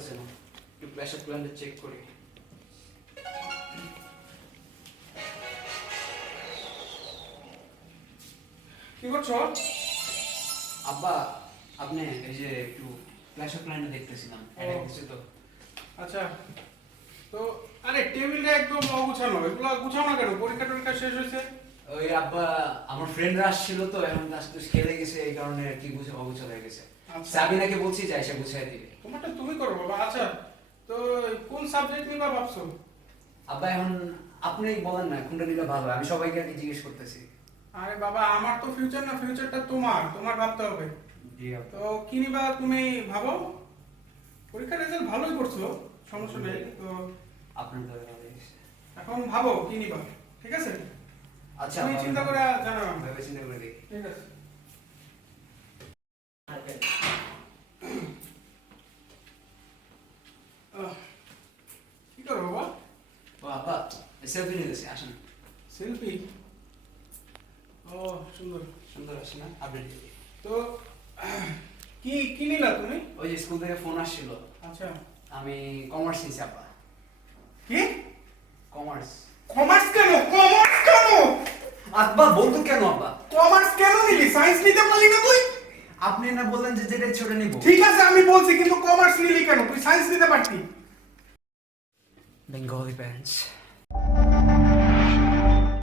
লাগতেছে না, একটু প্রেসার প্ল্যানটা চেক করি। কি করছো? আব্বা, আপনি এই যে একটু প্রেসার প্ল্যানটা দেখতেছিলাম, এটা কিছু তো। আচ্ছা, তো আরে টেবিলটা একদম অগুছানো, এগুলো গুছাও না কেন? পরীক্ষা টরীক্ষা শেষ হয়েছে। ওই আব্বা, আমার ফ্রেন্ডরা আসছিল তো, এখন আজকে খেলে গেছে, এই কারণে আর কি বুঝে অগুছাল হয়ে গেছে। আচ্ছা। সাবিনাকে বলছি যে এসে গুছিয়ে দিবে। তোমারটা তুমি করো বাবা। আচ্ছা, তো কোন সাবজেক্ট নিবা ভাবছো? আব্বা এখন আপনি বলেন না কোনটা নিলে ভালো হয়, আমি সবাইকে আর কি জিজ্ঞেস করতেছি। আরে বাবা, আমার তো ফিউচার না, ফিউচারটা তোমার, তোমার ভাবতে হবে। জি আব্বা। তো কি নিবা তুমি ভাবো। পরীক্ষার রেজাল্ট ভালোই করছো, সমস্যা নেই। তো আপনার তো ভালো হয়েছে। এখন ভাবো কি নিবা, ঠিক আছে? আচ্ছা, তুমি আব্বা, চিন্তা করে জানাও আমাকে। ভেবে চিন্তা করে দেখি। ঠিক আছে। আহ, কি করো বাবা? ও আব্বা, সেলফি নিতেছি, আসেন। সেলফি? ও সুন্দর। সুন্দর আসে না? আপডেট দিই। তো কি কি নিলা তুমি? ওই যে স্কুল থেকে ফোন আসছিল, আচ্ছা। আমি কমার্স নিয়েছি আব্বা। কি? কমার্স। কমার্স কেন? কমার্স কেন? আব্বা বলতো কেন আব্বা? কমার্স কেন নিলি? সায়েন্স নিতে পারলি না তুই? আপনি না বললেন যে যেটা ছোট নিব। ঠিক আছে আমি বলছি, কিন্তু কমার্স নিলি কেন? তুই সায়েন্স নিতে পারতি। Bengali pants.